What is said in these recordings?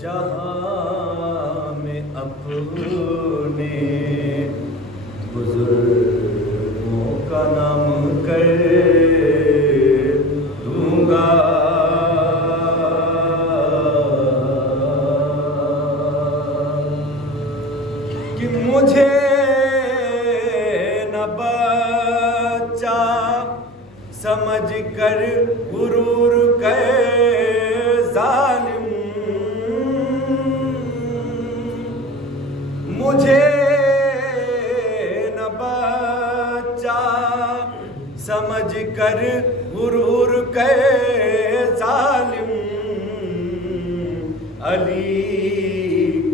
جہاں میں اپنے بزرگوں کا نام کر دوں گا، کہ مجھے نہ بچہ سمجھ کر غرور کے ظالم، مجھے نہ بچہ سمجھ کر غرور کے ظالم، علی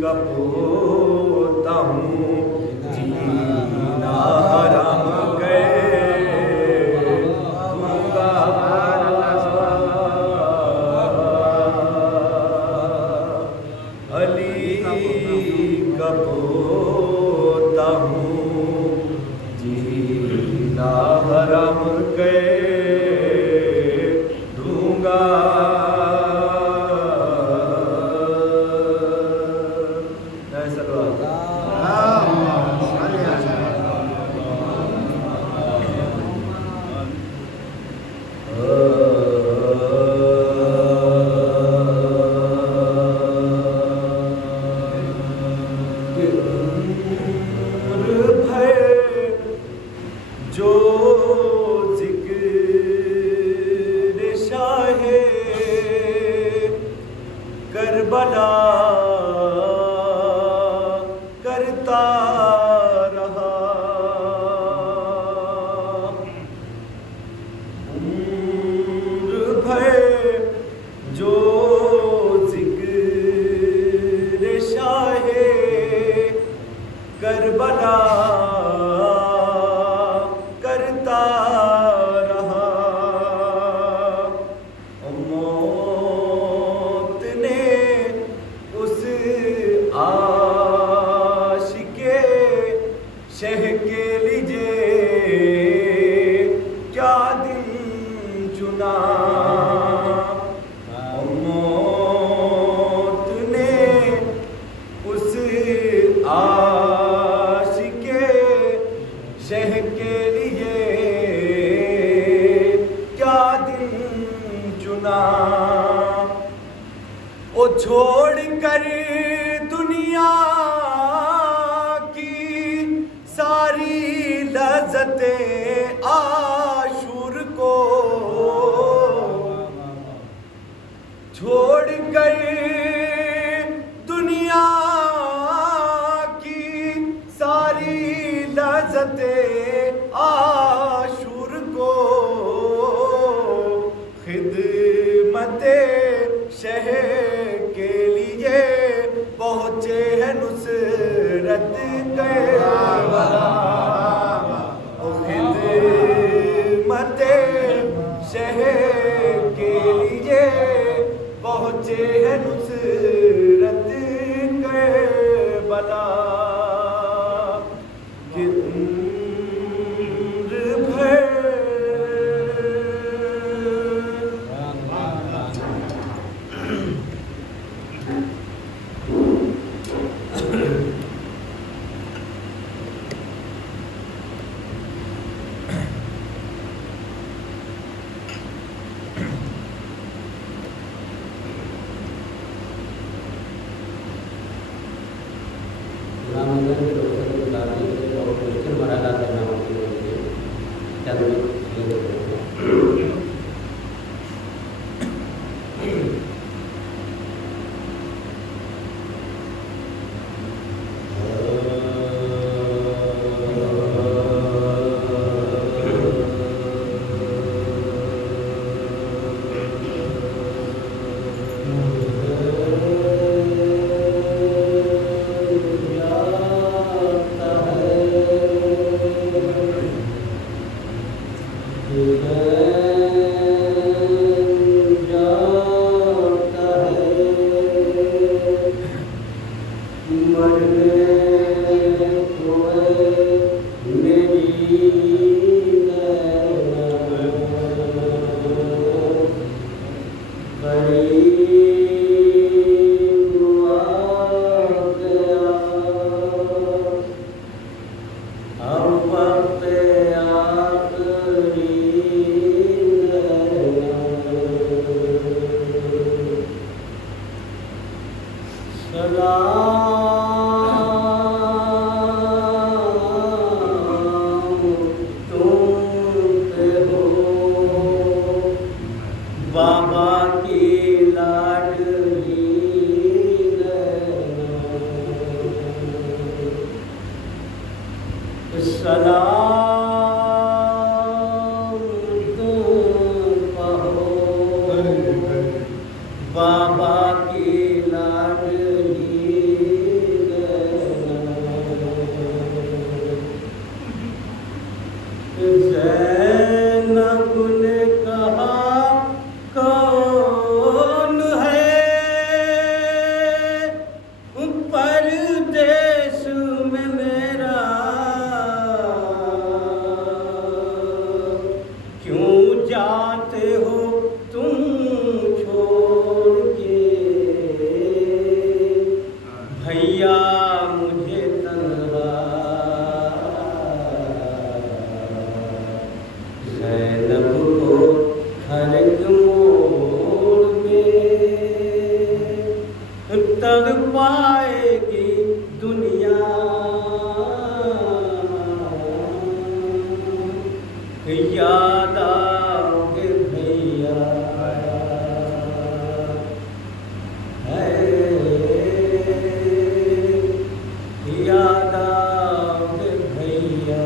کا پوتا ہوں جینا حرام کر دوں گا، علی کا پوتا ہوں جینا حرام کر دوں گا۔ جو ذکر شاہ کربلا کرتا رہا، عمر بھر جو ذکر شاہ کربلا کرتا رہا، موت نے اس عاشق شہ کے لیے کیا دن چنا، موت نے اس عاشق شہ کے لیے کیا دن چنا، او چھوڑ کر دنیا کی ساری لذتیں عاشور کو، چھوڑ کر دنیا کی ساری لذتیں عاشور کو، خدمت شہ کے لیے پہنچے ہیں نصرت کربلا، خدمت شہ کے لیے پہنچے ہیں نصرت کربلا، کہ عمر بھر زینب نے کہا کون ہے پردیس میں میرا، کیوں جاتے ہو تم چھوڑ کے بھیا مجھے تنہا، زینب کو ہر ایک موڑ میں تڑپائے گی دنیا، یاد آؤ گے بھیا، یاد آؤ گے بھیا،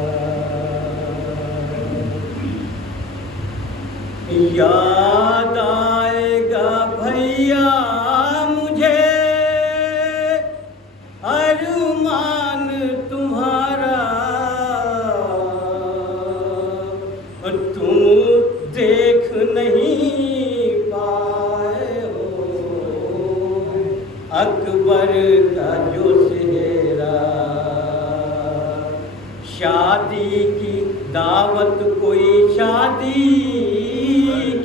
یاد آئے گا بھیا مجھے ارمان تمہارا، تم دیکھ نہیں پائے ہو اکبر کا جو چہرہ، شادی کی دعوت کوئی شادی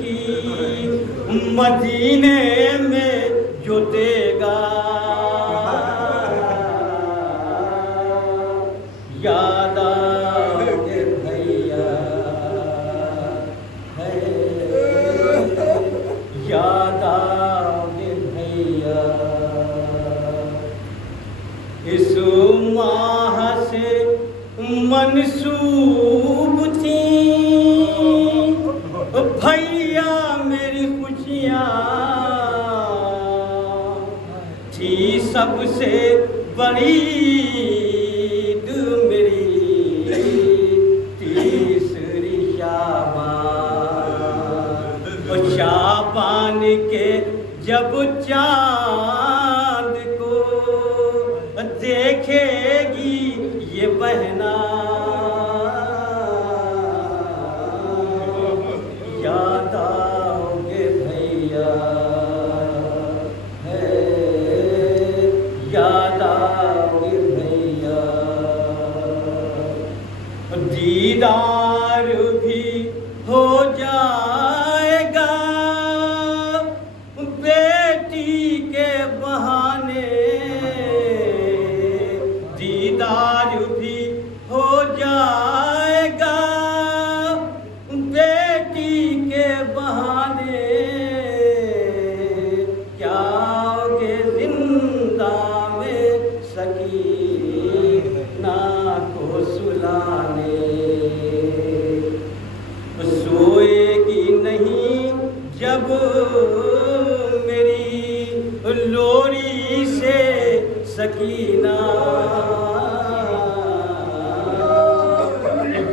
کی مدینے میں جو دے گا، یاد آگے بھیا، یاد آگے بھیا، اس ماہ سے منسوب تھیں بھیا میری خوشیاں، تھی سب سے بڑی عید میری تیسری شعبان، شعبان کے جب چاند کو دیکھے گی یہ بہنا، یاد آؤ گے بھیا، یاد آؤ گے بھیا، دیدار بھی ہو جائے گا بیٹی کے بہانے، دیدار بھی ہو جائے گا بیٹی کے بہانے، کیا کہ زندہ میں سکینہ کو سلانے، سوئے گی نہیں جب میری لوری سے سکینہ،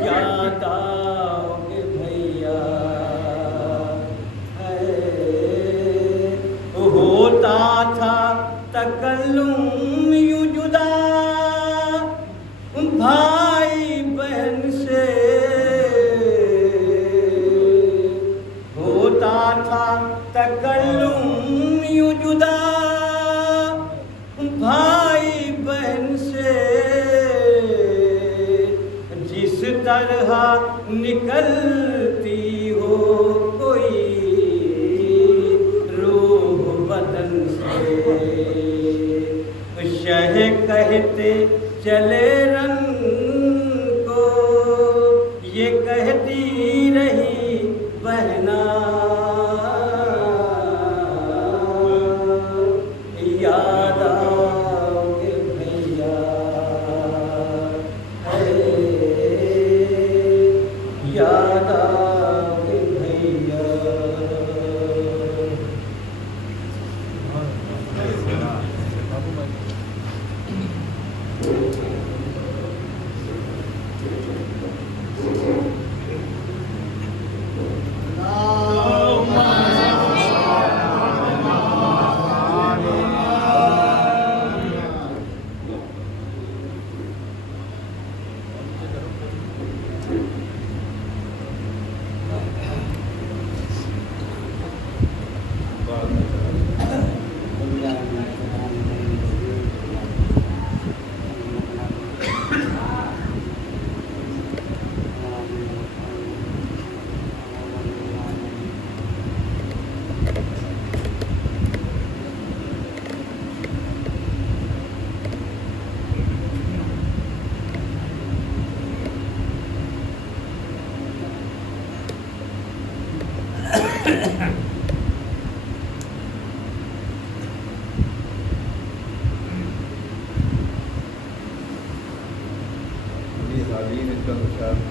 یاد آؤ گے بھیا، ہوتا تھا تکلم یوں جدا بھائی بہن سے، ہوتا تھا تکلم یوں جدا بھائی بہن سے، جس طرح نکلتی ہو کوئی روح بدن سے، شہ کہتے چلے رن کو یہ کہتی رہی بہنا، یاد آؤ گے بھیا، یاد آؤ گے بھیا، تعلیم چند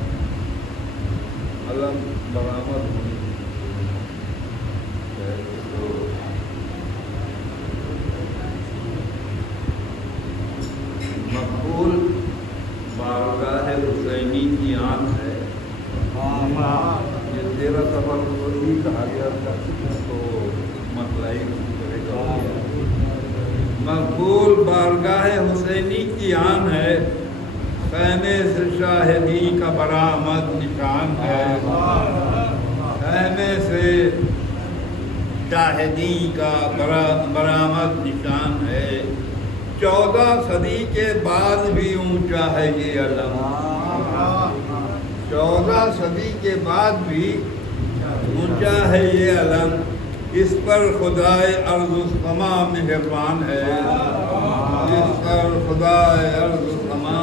علم برآمد ہوئی مقبول بارگاہ حسینی کی آن ہے. یہ 13 سفر کو ہی کہا گیا تھا تو مطلعی کرے گا. مقبول بارگاہ حسینی کی آن ہے, خیمے سے شاہدی کا برآمد نشان ہے. خیمے سے شاہدی کا برآمد نشان ہے. 14 صدی کے بعد بھی اونچا ہے یہ علم. 14 صدی کے بعد بھی اونچا ہے یہ علم. اس پر خدائے ارض و سما مہربان ہے. اس پر خدائے ارض و سما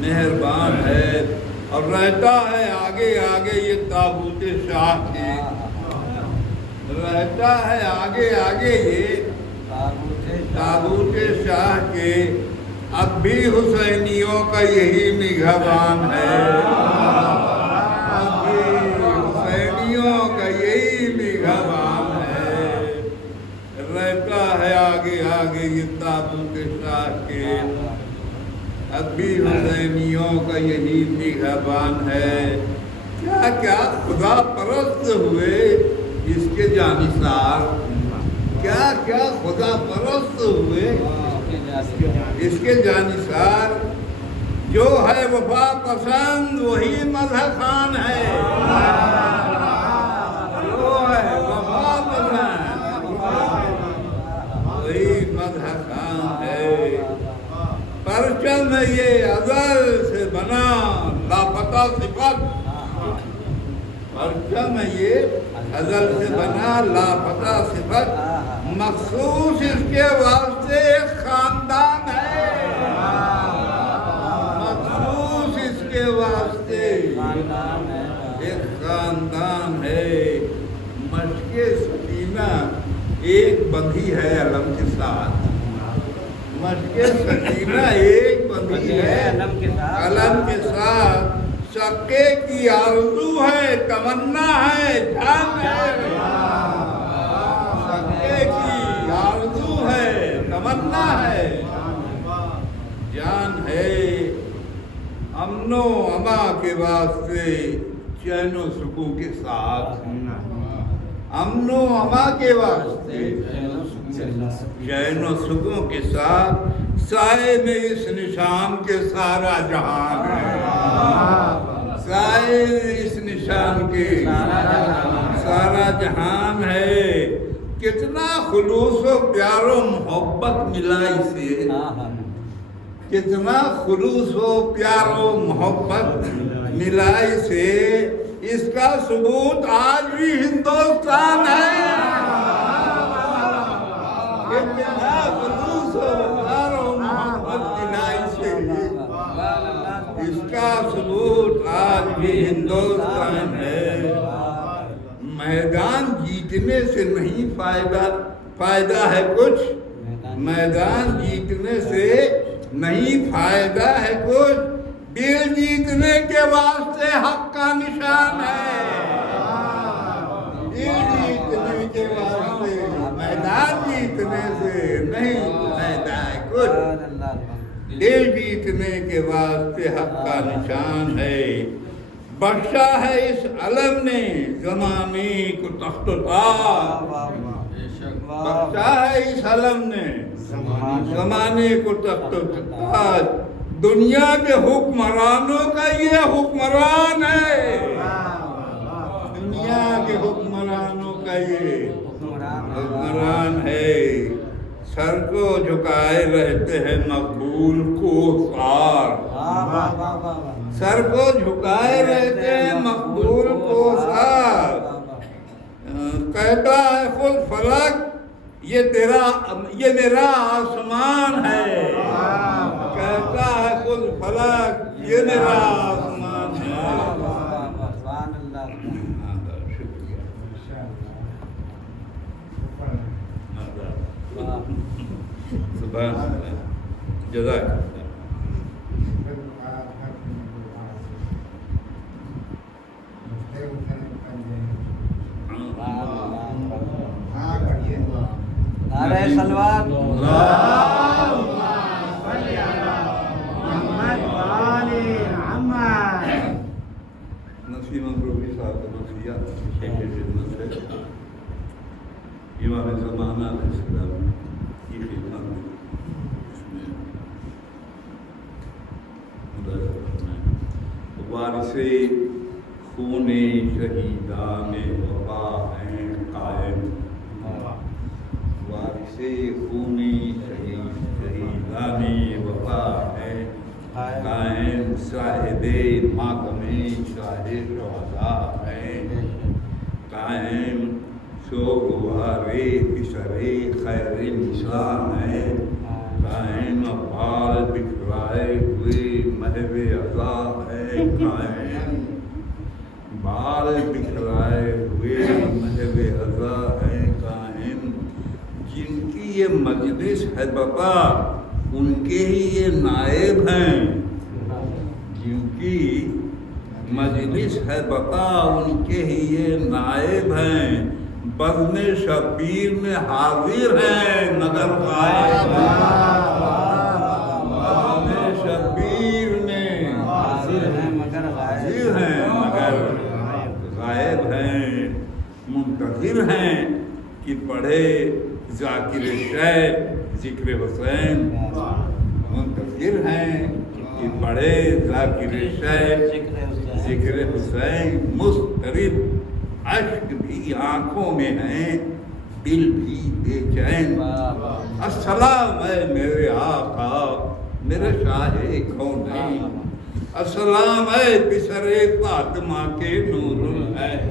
مہربان ہے. اور رہتا ہے آگے آگے یہ تابوت شاہ کے. رہتا ہے آگے آگے یہ تابوت شاہ کے. اب بھی حسینیوں کا یہی نگہبان ہے. اب بھی حسینیوں کا یہی نگہبان ہے. رہتا ہے آگے آگے یہ تابوت شاہ کے. اب بھی حسینیوں کا یہی نگہبان ہے. کیا کیا خدا پرست ہوئے اس کے جانثار. کیا کیا خدا پرست ہوئے اس کے جانثار. جو ہے وفا پسند وہی مدح خان ہے. جو ہے وفا پسند وہی مدح خان ہے. پرچم ہے یہ ازل سے بنا لاپتہ صفت. پرچم ہے یہ ازل سے بنا لاپتہ صفت. مخصوص اس کے واسطے ایک خاندان ہے. مخصوص اس کے واسطے ایک خاندان ہے. مشق سکینہ ایک بندھی ہے علم کے ساتھ. مشق سکینہ ایک بندھی ہے علم کے ساتھ. شقے کی آرزو ہے تمنا ہے جان ہے. شقے کی آرزو ہے تمنا ہے جان ہے. امن و اما کے واسطے چین و سکون کے ساتھ. امن و اما کے واسطے چین و سکون کے ساتھ. سائے میں اس نشان کے سارا جہان ہے. سائے اس نشان کے سارا جہان ہے. کتنا خلوص و پیار و محبت ملا اسے. کتنا خلوص و پیار و محبت ملا اسے. اس کا ثبوت آج بھی ہندوستان ہے. کتنا خلوص و پیار و محبت ملا اسے. اس کا ثبوت آج بھی ہندوستان ہے. میدان جیتنے سے نہیں فائدہ ہے کچھ. میدان جیتنے سے نہیں فائدہ ہے کچھ. دل جیتنے کے واسطے حق کا نشان ہے. دل جیتنے کے واسطے میدان جیتنے سے نہیں فائدہ ہے کچھ. دل جیتنے کے واسطے حق کا نشان ہے. بخشا ہے اس علم نے زمانے کو تخت و تاج. بخشا ہے اس علم نے زمانے کو تخت و تاج. دنیا کے حکمرانوں کا یہ حکمران ہے. دنیا کے حکمرانوں کا یہ حکمران ہے. سر کو جھکائے رہتے ہیں مقبول کو سار. سر کو جھکائے رہتے ہیں مقبول کو سار. کہتا ہے خود فلک یہ میرا آسمان ہے. کہتا ہے خود فلک یہ میرا آسمان ہے. شکریہ. بس جزاک اللہ. نعرہ سلوات. نسیم امروی صاحب کا نصیحہ شیخ خدمت ہے. امام زمانہ علیہ السلام کی خدمت میں اس میں وارث خون شہیدان وفا ہیں قائم. وارث خون شہیدان وفا ہیں قائم. شاہد ماتم شاہ شہداء ہیں قائم. سوگوارے پسرے خیر نشان ہیں قائم. بال بکھرائے ہوئے محو عزا ہے قائم. بال بکھرائے ہوئے محو عزا ہے قائم. جن کی یہ مجلس ہے بپا ان کے ہی یہ نائب ہیں. جن کی مجلس ہے بپا ان کے ہی یہ نائب ہیں. بزم شبیر میں حاضر ہیں مگر غائب ہیں. بزم شبیر میں حاضر ہیں مگر غائب ہیں. منتظر ہیں کہ پڑھے ذاکر شیخ ذکر حسین. منتظر ہیں کہ پڑھے ذاکر شیخ ذکر حسین. مضطرب اشک بھی آنکھوں میں ہیں دل بھی بے چین. السلام ہے میرے آقا میرے شاہ کونین. السلام ہے پسر فاطمہ کے نور العین.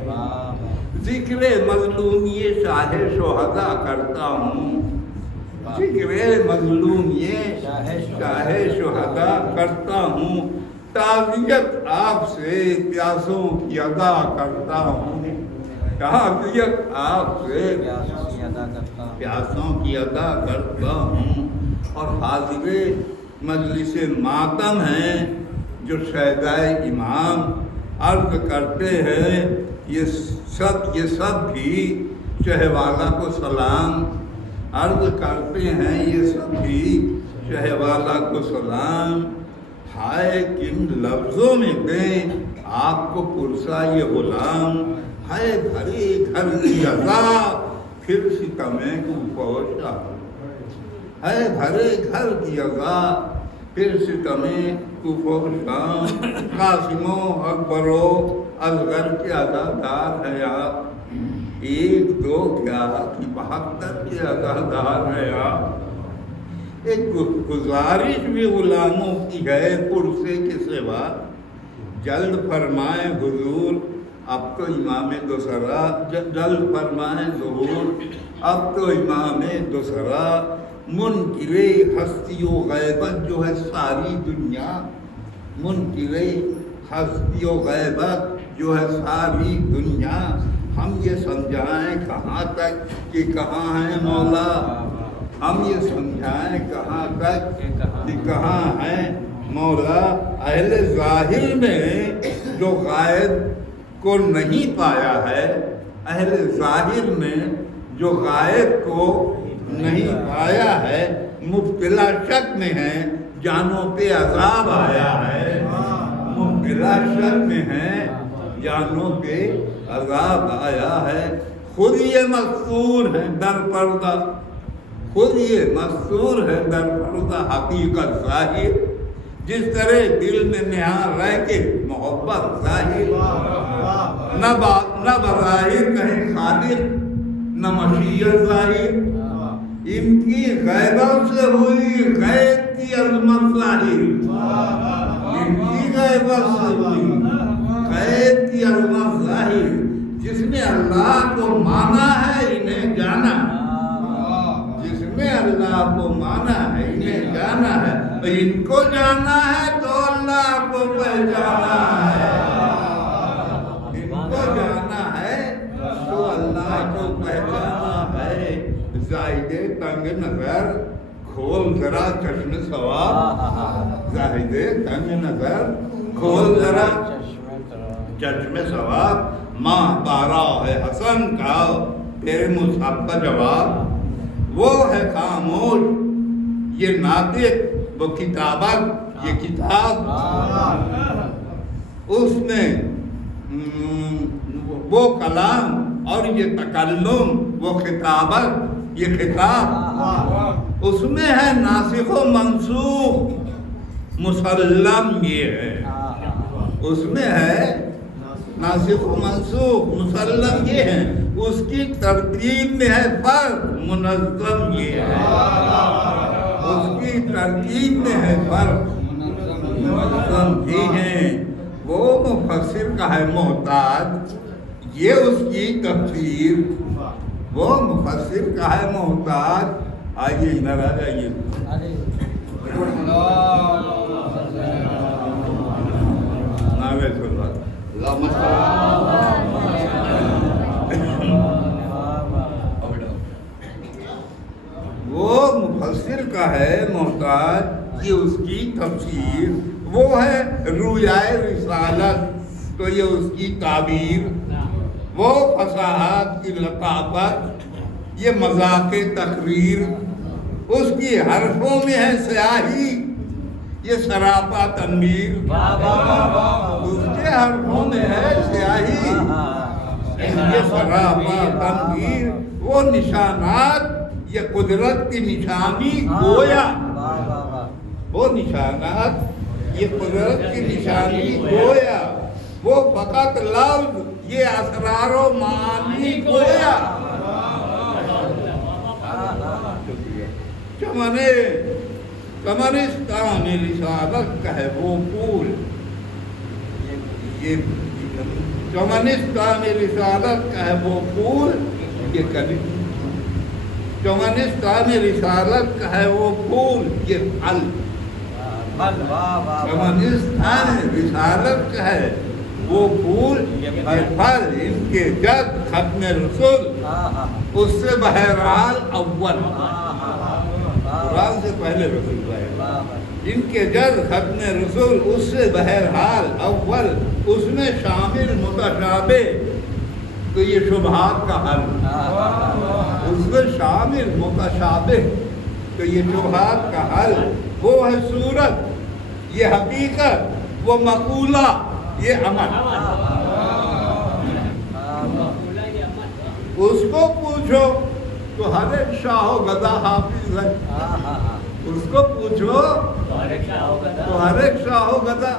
ذکر مظلومی شاہ شہداء کرتا ہوں. ذکر مظلومی شاہ شہداء کرتا ہوں. تعزیت آپ سے پیاسوں کی ادا کرتا ہوں. تعزیت آپ سے پیاسوں کی ادا کرتا ہوں. اور حاضر مجلس ماتم ہیں جو شہدائے امام عرض کرتے ہیں یہ سب بھی شہ والا کو سلام. عرض کرتے ہیں یہ سب بھی شہ والا کو سلام. ہائے کن لفظوں میں دیں آپ کو پرسا یہ غلام. ہائے بھرے گھر کی عزا پھر ستمیں کو پہنچا. ہے بھرے گھر کی عزا پھر ستمیں کو پہنچا. قاسموں اکبروں اصغر کے عزادار ہیں آپ. 1 2 کیا کہ 72 کے عزادار ہیں آپ. ایک گزارش بھی غلاموں کی ہے پرسے کے سوا. جلد فرمائیں حضور اب تو امام دوسرا. جلد فرمائیں ظہور اب تو امام دوسرا. منکر ہستی و غیبت جو ہے ساری دنیا. منکر ہستی و غیبت جو ہے ساری دنیا. ہم یہ سمجھائیں کہاں تک کہ کہاں ہے مولا. ہم یہ سمجھائیں کہاں تک کہ کہاں ہے مولا. اہل ظاہر میں جو غائب کو نہیں پایا ہے. اہل ظاہر میں جو غائب کو نہیں پایا ہے مبتلا شک میں ہے جانوں پہ عذاب آیا ہے. مبتلا شک میں ہے جانوں پہ عذاب آیا ہے. خود یہ مستور ہے در پردہ. خود یہ مستور ہے در پردہ حقیقت ظاہر. جس طرح دل میں نہاں رہ کے محبت ظاہر. نہ بظاہر کہیں خالق نہ مشیت ظاہر. ان کی غیبت سے ہوئی غیب کی عظمت ظاہر. ان کی غیبت سے ہوئی غیب کی عظمت ظاہر. جس نے اللہ کو مانا ہے انہیں جانا. جس نے اللہ کو مانا ہے انہیں جانا ہے. ان کو جانا ہے تو اللہ کو پہچانا ہے. ان کو جانا ہے تو اللہ کو پہچانا ہے. زائد تنگ نظر کھول ذرا چشم ثواب زاہد تنگ نظر کھول ذرا چشم ثواب ماں بارہ ہے حسن کا تیرے مصحف کا جواب وہ ہے خاموش یہ ناطق وہ کتابت یہ کتاب اس میں وہ کلام اور یہ تکلم وہ خطابت یہ خطاب اس میں ہے ناسخ و منسوخ مسلم یہ ہے اس میں ہے ناسخ و منسوخ مسلم یہ ہے اس کی ترتیب میں ہے فرق منظم یہ ہے اس کی ترتیب میں ہے فرق منظم یہ ہے وہ مفسر کا ہے محتاج یہ اس کی تفسیر وہ مفسر کا ہے محتاج آئیے ادھر آ جائیے وہ مفسر کا ہے محتاج یہ اس کی تفسیر وہ ہے رویائے رسالت تو یہ اس کی تعبیر وہ فصاحت کی لطافت یہ مذاق تقریر اس کی حرفوں میں ہے سیاہی یہ سراپا تنویر اس کے حرفوں میں ہے سیاہی یہ سراپا تنویر وہ نشانات یہ قدرت کی نشانی گویا وہ نشانات یہ قدرت کی نشانی گویا وہ فقط لفظ یہ اسرار و معانی گویا چمنستان رسالت کا ہے وہ پھول یہ چمنستان رسالت کا ہے وہ پھول یہ کلی چمنستان رسالت کا ہے وہ پھول یہ پھل چمنستان رسالت کا ہے وہ پھول یہ پھل ان کے جد ختم رسول اس سے بہرحال اول قرآن سے پہلے رسول ہے ان کے جد ختم رسول اس سے بہرحال اول اس میں شامل متشابہ تو یہ شبہات کا حل اس میں شامل متشابہ تو یہ شبہات کا حل وہ ہے صورت یہ حقیقت وہ مقولہ یہ عمل اس کو پوچھو تو ہر ایک شاہ و گدا حافظ ہے اس کو پوچھو تو ہر ایک شاہ و گدا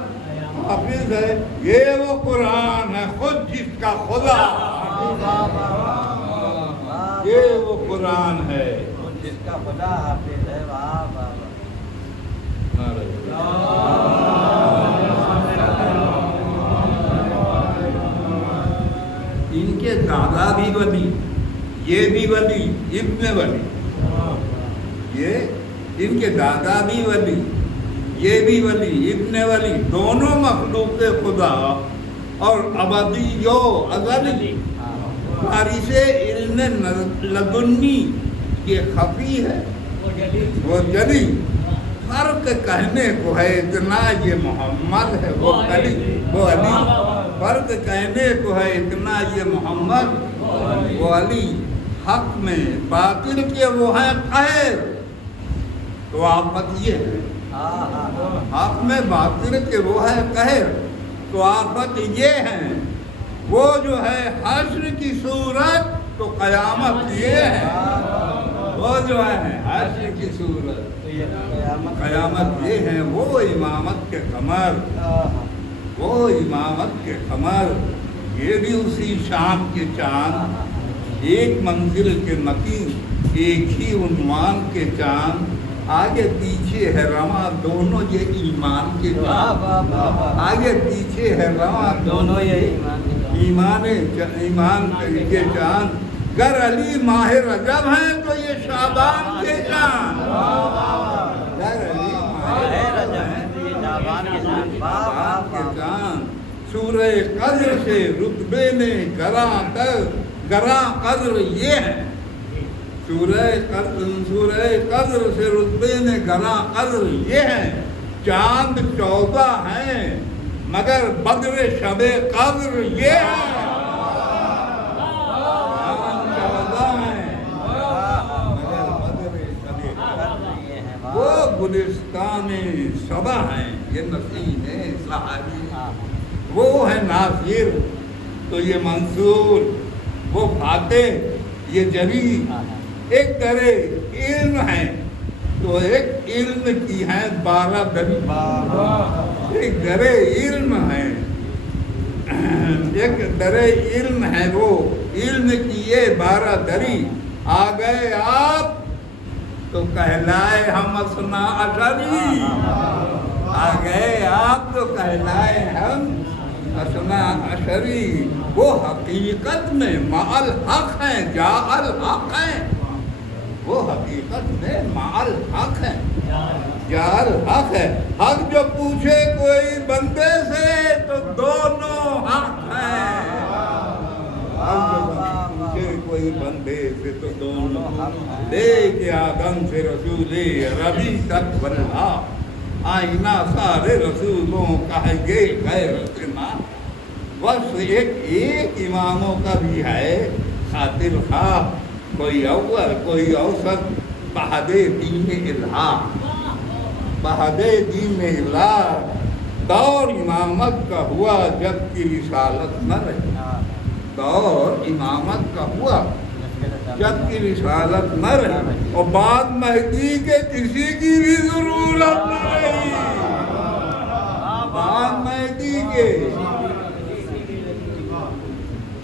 حافظ ہے یہ وہ قرآن ہے خود جس کا خدا یہ وہ قرآن ہے جس کا خدا حافظ ہے ان کے دادا بھی ولی یہ بھی ولی ابن ولی یہ ان کے دادا بھی ولی یہ بھی ولی ابن ولی دونوں مخلوق خدا اور ابدی و ازلی وارث علم لدنی یہ خفی ہے وہ جلی فرق کہنے کو ہے اتنا یہ محمد ہے وہ علی وہ علی فرق کہنے کو ہے اتنا یہ محمد وہ علی حق میں باطل کے وہ ہے قہر تو آفت یہ ہے حق میں باطل کے وہ ہے قہر تو آفت یہ ہے وہ جو ہے حشر کی صورت تو قیامت یہ ہے وہ جو ہے حشر کی صورت قیامت یہ ہے وہ امامت کے قمر وہ امامت کے قمر یہ بھی اسی شام کے چاند ایک منزل کے مکین ایک ہی عنوان کے چاند آگے پیچھے ہے رواں دونوں یہ ایمان کے چاند آگے پیچھے ہے رواں دونوں یہ ایمان کے چاند گر علی ماہ رجب ہیں تو یہ شعبان کے چاند گر علی ماہ رجب ہیں تو یہ شعبان کے چاند سورہ قدر سے رتبے میں گراں قدر یہ ہے سورہ قدر سے رتبے میں گنا قدر یہ ہے، چاند 14 ہیں مگر بدر شب قدر یہ ہے، چاند 14 ہیں مگر بدر شب قدر یہ ہے، وہ گلستان صبا ہیں، یہ نسیم صحابی، وہ ہے ناصر تو یہ منصور، وہ فاتح یہ جری، ایک درے علم ہے تو ایک علم کی ہے 12 دری، ایک درے علم ہے، ایک درے علم ہے، وہ علم کی یہ 12 دری، آ گئے آپ تو کہلائے ہم اثنا عشری، آ گئے آپ تو کہلائے ہم اثنا عشری، وہ حقیقت میں مع الحق ہیں، جا الحق ہیں، وہ حقیقت میں مع الحق ہیں، جا الحق ہے، حق جو پوچھے کوئی بندے سے تو دونوں حق ہیں، حق جو پوچھے کوئی بندے سے تو دونوں حق ہیں، لے کے آدم سے رسول ربی تک بنلا، آئینہ سارے رسولوں کا ہے یہ غیر اتنا، بس ایک اماموں کا بھی ہے خاطر خواہ، کوئی اول کوئی اوسط، بہادے دین الہا، بہادے دین الہا، دور امامت کا ہوا جب کی رسالت نہ رہی، دور امامت کا ہوا جب کی رسالت نہ رہی، اور بعد مہدی کے کسی کی بھی ضرورت نہ رہی، بعد مہدی کے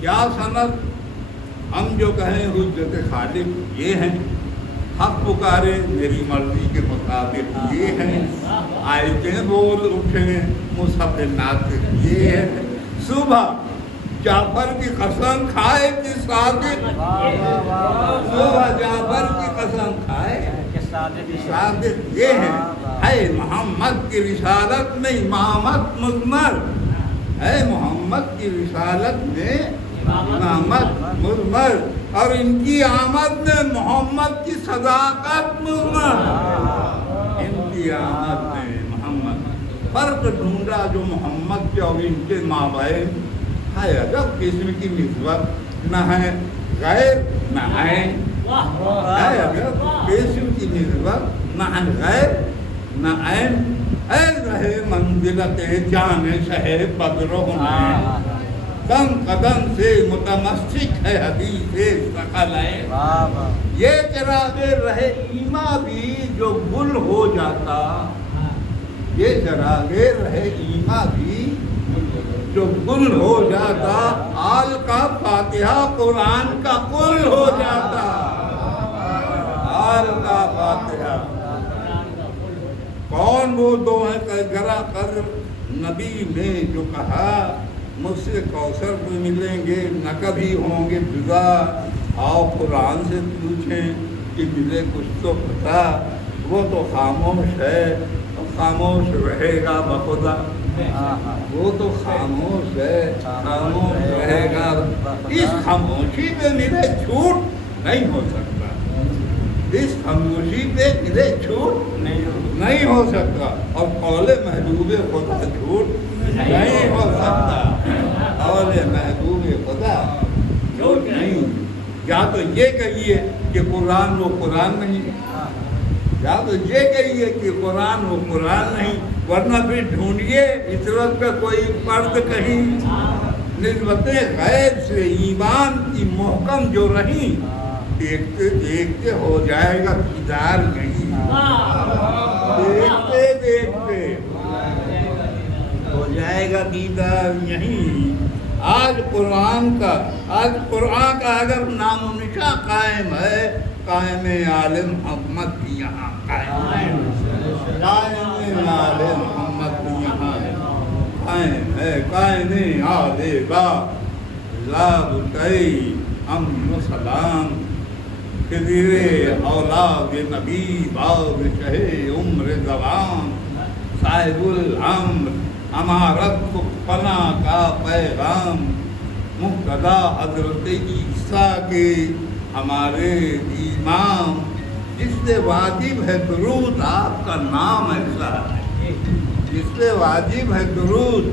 کیا سند، ہم جو کہیں حجت خالق یہ ہیں، حق پکارے میری مرضی کے مطابق یہ ہیں، آیتیں بول اٹھیں مصحف ناطق یہ ہے، صبح جعفر کی قسم کھائے کہ صادق، صبح جعفر کی قسم کھائے کہ صادق یہ ہے محمد کی رسالت میں امامت مضمر، ہے محمد کی رسالت میں امامت مضمر، اور ان کی آمد میں محمد کی صداقت مضمر، ان کی آمد میں محمد، فرق ڈھونڈا جو محمد کے اور ان کے مابین، ہے عجب قسم کی نسبت، نہ ہے غیر نہ ہے عجب قسم کی نسبت، نہ ہے غیر نہ عین، اے رہے منزلت جان شہ بدر ہونا، کم قدم سے متمسک ہے حدیث ثقلین، یہ چراغ رہے ایما بھی جو گل ہو جاتا، یہ چراغ رہے ایما بھی جو گل ہو جاتا، آل کا فاتحہ قرآن کا قل ہو جاتا، آل کا فاتحہ، کون وہ دو ہیں کہ گرا قدر نبی نے جو کہا مجھ سے کوثر میں ملیں گے نہ کبھی ہوں گے جدا، آؤ قرآن سے پوچھیں کہ ملے کچھ تو پتا، وہ تو خاموش ہے، خاموش رہے گا بخدا، وہ تو خاموش ہے، خاموش رہے گا، اس خاموشی پہ ملے جھوٹ نہیں ہو سکتا، اس خاموشی پہ ملے جھوٹ نہیں ہو سکتا، اور قول محبوب خدا جھوٹ نہیں ہو سکتا، قول محبوب خدا جھوٹ نہیں، یا تو یہ کہیے کہ قرآن وہ قرآن نہیں، یا تو یہ کہیے کہ قرآن وہ قرآن نہیں، ورنہ پھر ڈھونڈیے عطرت کا کوئی فرد کہیں، نسبت غیب سے ایمان کی محکم جو رہیں، دیکھتے دیکھتے ہو جائے گا دیدار نہیں، دیکھتے دیکھتے ہو جائے گا دیدار یہیں، آج قرآن کا اگر نام و نشاں قائم ہے، قائم عالم محمد بھی یہاں قائم ہے، قائم عالم محمد بھی یہاں قائم ہے، قائم عالم با لاب کئی امن و سلام، خضر اولاد نبی باب شہ عمر زبان، صاحب الامر امارت کو فنا کا پیغام، مقتدا حضرت عیسیٰ کے ہمارے امام جس سے واجب ہے درود آپ کا نام ایسا ہے، جس سے واجب ہے درود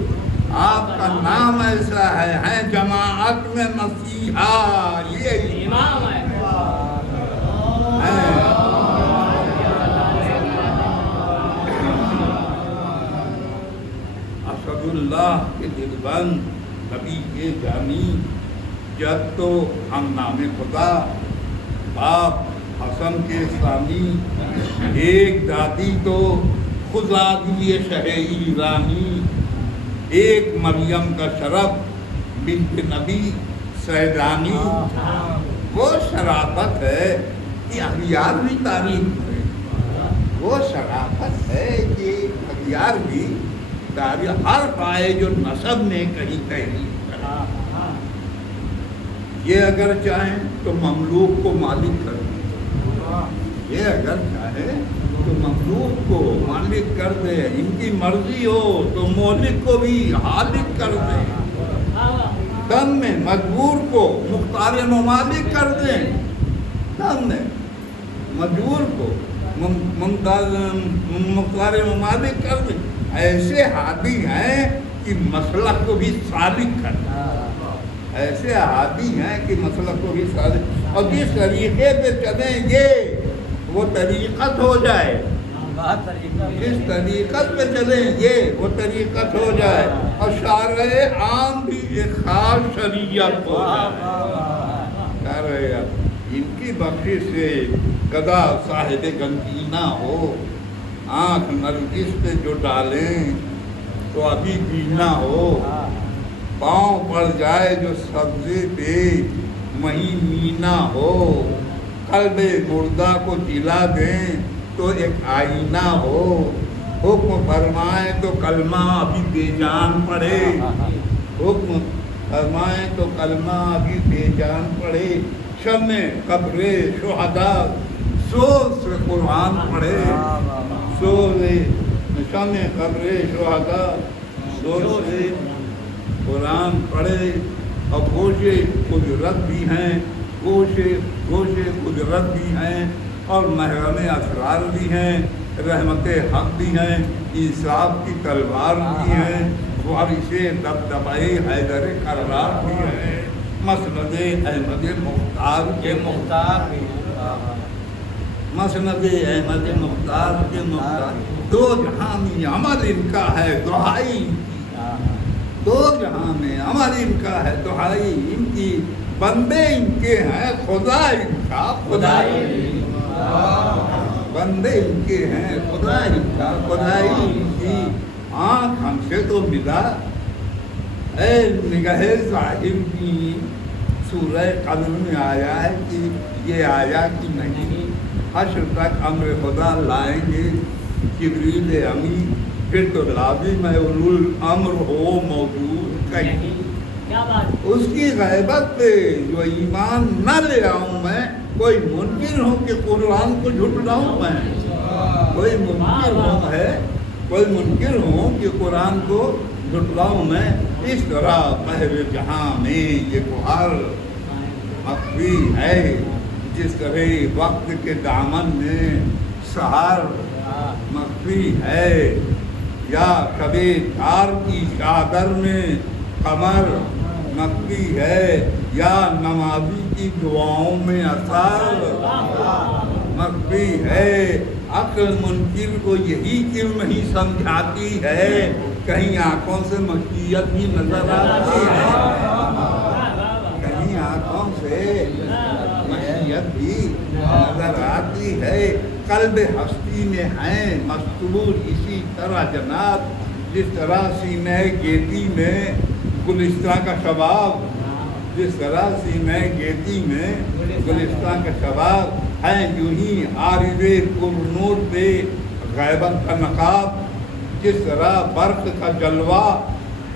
آپ کا نام ایسا ہے جماعت میں مسیحا یہ امام ہے۔ اسد اللہ کے دلبند نبی کے جانی، جب تو ہم نام خدا، باپ حسن کے ثانی، ایک دادی تو خدا دیے شہ ایرانی، ایک مریم کا شرف بنت نبی سیدانی۔ وہ شرافت ہے کہ اغیار بھی تعریف کرے، وہ شرافت ہے کہ اغیار بھی تعریف، ہر پائے جو نسب نے کہیں تحریر کرا۔ یہ اگر چاہیں تو مملوک کو مالک کر دیں، یہ اگر چاہے تو مملوک کو مالک کر دے، ان کی مرضی ہو تو مولک کو بھی حالک کر دے، دم میں مجبور کو مختار ممالک کر دیں، دم میں مجبور کو مختار ممالک کر دیں۔ ایسے ہادی ہیں کہ مسلک کو بھی سالک کر دیں، ایسے ہادی ہیں کہ مسلک کو بھی سالک، اور جس طریقے پہ چلیں گے وہ طریقت ہو جائے، جس طریقت پہ چلیں گے وہ طریقت ہو جائے، اور شارع عام بھی ایک خاص شریعت ہو جائے۔ ان کی بخشش سے گدا صاحب گنجینا ہو، آنکھ نرگس پہ جو ڈالیں تو ابھی پینا ہو، پاؤں پڑ جائے جو سبزے پہ وہیں مینا ہو، قلب مردہ کو جلا دیں تو ایک آئینہ ہو، حکم فرمائیں تو کلمہ ابھی بے جان پڑے، حکم فرمائیں تو کلمہ ابھی بے جان پڑے، شمع قبر شہداء زور سے قرآن پڑھے، شمع قبر شہداء زور سے قرآن پڑھے، اور گوشے قدرت بھی ہیں، گوشے قدرت بھی ہیں، اور محرم اسرار بھی ہیں، رحمت حق بھی ہیں، انصاف کی تلوار بھی ہیں، وارث دبدبۂ حیدر کرار بھی ہیں، مسند احمد مختار کے مختار بھی، مسند احمد مختار کے مختار، دو جہاں میں عمل ان کا ہے دہائی، دو جہاں میں عمل ان کا ہے دہائی، ان کی بندے ان کے ہیں خدا ان کا خدائی، بندے ان کے ہیں خدا ان کا خدائی، ان کی آنکھ ہم سے تو ملا، اے نگہ ظاہر کی سورہ قدر میں آیا ہے کہ یہ آیا کہ نہیں، حشر تک امر خدا لائیں گے جبریل امی، پھر تو لازم ہے اولو الامر ہو موجود کہیں، اس کی غیبت پہ جو ایمان نہ لے آؤں میں، کوئی منکر ہوں کہ قرآن کو جھٹلاؤں میں، کوئی منکر ہوں کہ قرآن کو جھٹلاؤں میں، اس طرح بحر جہاں میں یہ بحر مخفی ہے، جس طرح وقت کے دامن میں سحر مخفی ہے، یا کبھی تار کی چادر میں قمر مخفی ہے، یا نمازی کی دعاؤں میں اثر مخفی ہے، عقل منکر کو یہی کیوں نہیں سمجھاتی ہے، کہیں آنکھوں سے مشیت بھی نظر آتی ہے، کہیں آنکھوں سے مشیت بھی نظر آتی ہے، قلب ہستی میں ہیں مستور اسی طرح جناب، جس طرح سینہ گیتی میں گلستان کا شباب، جس طرح سینہ گیتی میں گلستان کا شباب ہے، یوں ہی عارض پر نور پہ غیبت کا نقاب، جس طرح برق کا جلوہ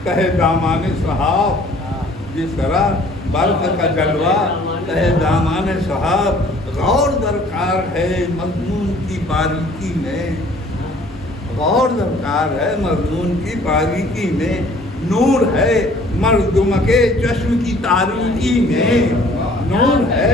تہ دامان صحاب، جس طرح برق کا جلوہ تہ دامان صحاب، غور درکار ہے مضمون کی باریکی میں، غور درکار ہے مضمون کی باریکی میں، نور ہے مردم کے چشم کی تاریکی میں، نور ہے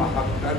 72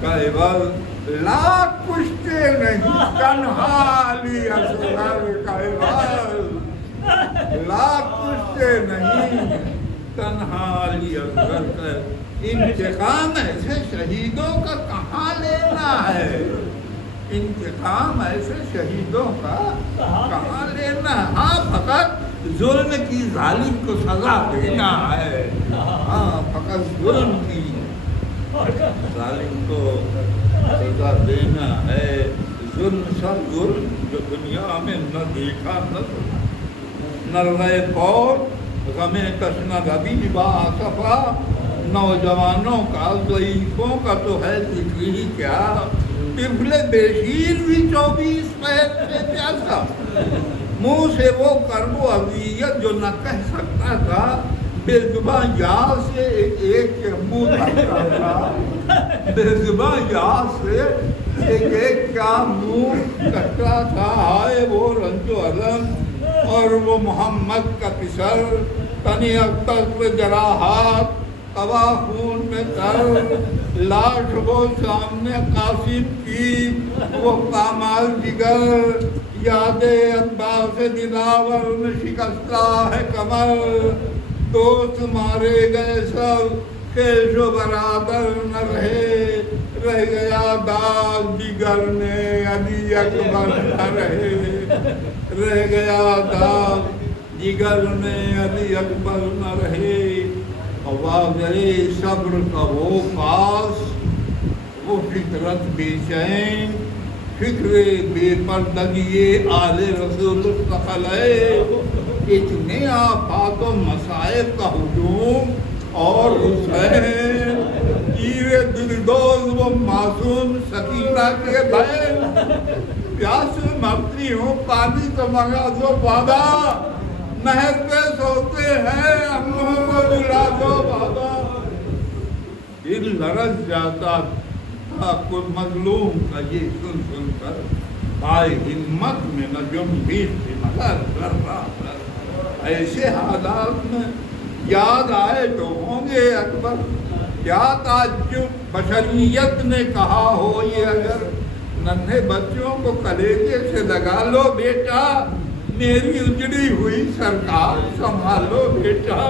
کیول لاکھ کشتے نہیں تنہا علی اصغر کیول لاکھ کشتے نہیں تنہا علی اصغر انتقام ایسے شہیدوں کا کہاں لینا ہے انتقام ایسے شہیدوں کا کہاں لینا ہاں فقط ظلم کی ظالم کو سزا دینا ہے ہاں فقط ظلم کی ظالم کو سزا دینا ہے ظلم سب ظلم جو دنیا میں نہ دیکھا نہ رہے فوج غمِ تشنہ ربی با صفا نوجوانوں کا ضعیفوں کا تو ہے ذکر ہی کیا طفل بشیر بھی 24 پیر سے پیاسا منہ سے وہ کرب و اذیت جو نہ کہہ سکتا تھا بے زباں یار سے ایک منہ دھرتا تھا بے زباں یار سے ایک کا منہ کٹتا تھا ہائے وہ رنج و الم اور وہ محمد کا پسر تنی اختر پہ جراحات قوا خون میں تر لاش وہ سامنے قاسم کی وہ پامال جگر یاد عباس دلاور میں شکستہ ہے کمر دوست مارے گئے سب خیش و برادر نہ رہ گیا داغ جگر میں علی اکبر نہ رہ گیا داغ جگر میں علی اکبر نہ رہے واضح صبر کا وہ پاس وہ فطرت بے چین فکر بے پردگی آل رسول استقلے اتنے آفات و مصائب کا ہجوم اور حسین چیر دلدوز وہ معصوم سکینہ کے بہن پیاس مرتی ہوں پانی تو منگا دو بابا نہر پہ سوتے ہیں ہم کو بلا دو بابا دل لرز جاتا تھا کوئی مظلوم کا یہ سن کر بھائی ہمت میں نہ جنبش تھی مگر کر رہا ایسے حالات میں یاد آئے تو ہوں گے اکبر کیا تعجب بشریت نے کہا ہو یہ اگر ننھے بچوں کو کلیجے سے لگا لو بیٹا میری اجڑی ہوئی سرکار سنبھالو بیٹا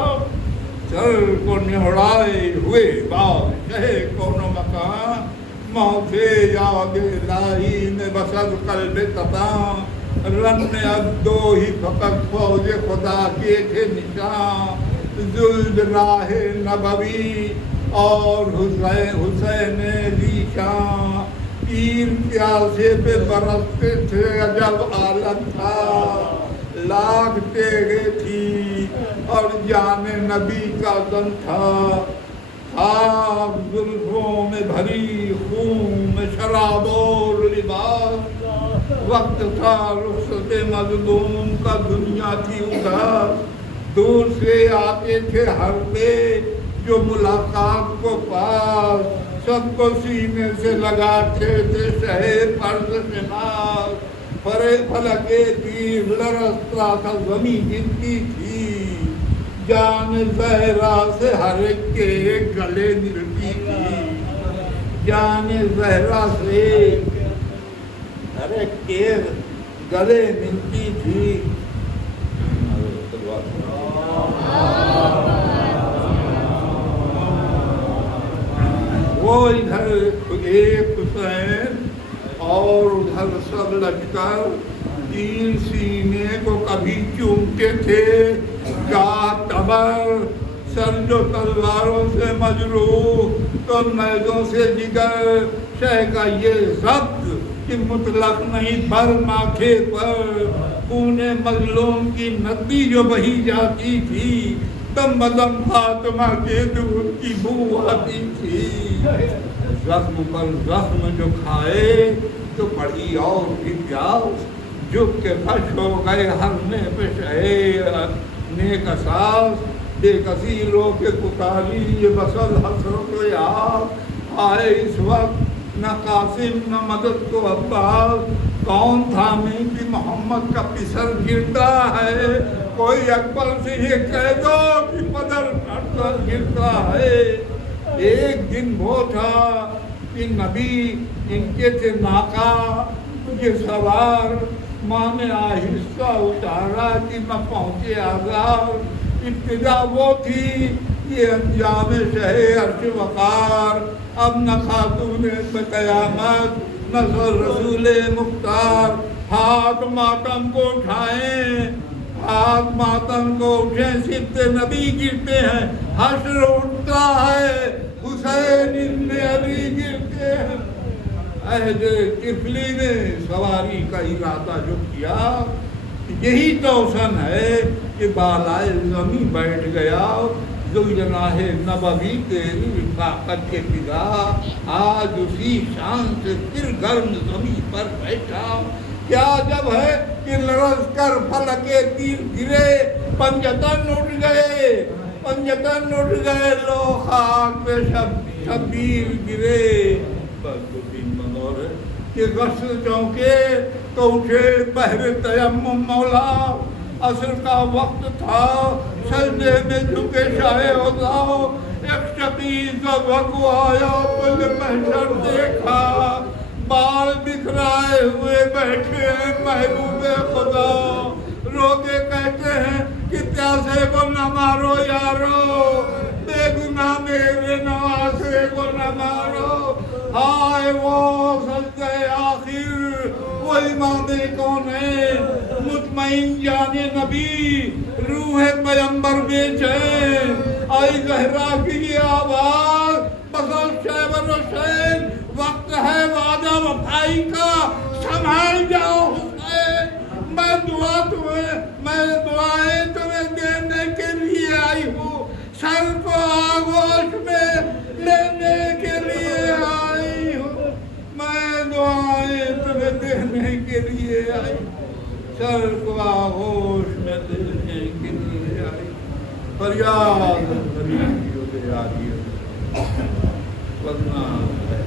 سر کو نہڑائے ہوئے بادشاہ کون مکان موتے یاد الہی نے بسد قلب تتاں رن اب دو ہی فقط فوج خدا کے تھے نشان ذل راہ نبوی اور حسین ذیشان تیر پیاسے پہ برستے تھے عجب عالم تھا لاکھ تیغے تھی اور جان نبی کا دن تھا خواب زلفوں میں بھری خون میں شراب اور لباس وقت تھا رخصت مظلوم کا دنیا تھی اداس دور سے آتے تھے ہر پہ جو ملاقات کو پاس سب کو سینے سے لگاتے تھے شہر فرض شناس فلکے تیر لرزتا تھا زمین گرتی تھی جان زہرا سے ہر ایک کے گلے ملتی تھی جان زہرا سے ہر ایک کے گلے ملتی تھی وہ ادھر ایک حسین اور ادھر سب لشکر تیر سینے کو کبھی چومتے تھے کا تبر سر جو تلواروں سے مجروح تو نیزوں سے جگر شہ کا یہ ضبط کہ مطلق نہیں پر ماتھے پر خون مظلوم کی ندی جو بہی جاتی تھی دم بدم فاطمہ کے دودھ کی بو آتی تھی زخم پر زخم جو کھائے تو پڑی اور بھی پیاس جھک کے پھش ہو گئے ہر نے پشہے نیک اساس بے کثیروں کے پکاری یہ بسل حسرت و یار آئے اس وقت نہ قاسم نہ مدد کو عباس کون تھامے کہ محمد کا پسر گرتا ہے کوئی اکبر سے یہ کہہ دو کہ مدر گرتا ہے ایک دن وہ تھا کہ نبی ان کے تھے ناکا مجھے سوار، ماں نے آہستہ اتارا کہ میں پہنچے آزار، ابتدا وہ تھی یہ انجام شہ عرش وقار، اب نہ خاتون قیامت نہ رسول مختار، ہاتھ ماتم کو اٹھائیں، ہاتھ ماتم کو اٹھیں، سبت نبی گرتے ہیں، حشر اٹھتا ہے، حسین ابن علی گرتے ہیں۔ عہد طفلی نے سواری کا ارادہ جو کیا، یہی توسن ہے کہ بالائے زمین بیٹھ گیا، ذو جناح نبوی تیری رفاقت کے فدا، آج اسی شان سے پھر گرم زمین پر بیٹھا۔ کیا جب ہے کہ لرز کر فلک تیر گرے، پنجتن اٹھ گئے، پنجتن اٹھ گئے، لو خاک پہ شبیر گرے۔ بس دو تین منور ہے کہ غسل چونکے تو اٹھے بحر تیمم مولا، عصر کا وقت تھا، سجدے میں جھکے شاہ عذا، ایک شقی ضبق آیا پل محشر دیکھا، بال بکھرائے ہوئے بیٹھے ہیں محبوب خدا، رو کے کہتے ہیں کہ پیاسے کو نہ مارو یارو، بے گناہ میرے نواسے کو نہ مارو، ہائے وہ سجدہ آخر وہ امام کونین، مطمئن جان نبی، روح پیغمبر بے چین، آئی زہرا کی یہ آواز، بسل شیبر حسین، وقت ہے وعدہ وفائی کا، سنبھال جاؤ حسین، میں دعائیں تمہیں دینے کے لیے آئی ہوں، سر کو آغوش میں لینے کے لیے آئی ہوں، میں دعائیں تمہیں دینے کے لیے آئی ہوں، سر کو آغوش میں دینے کے لیے آئی ہوں، فریاد فریادیوں دے آدیوں بدنام ہے۔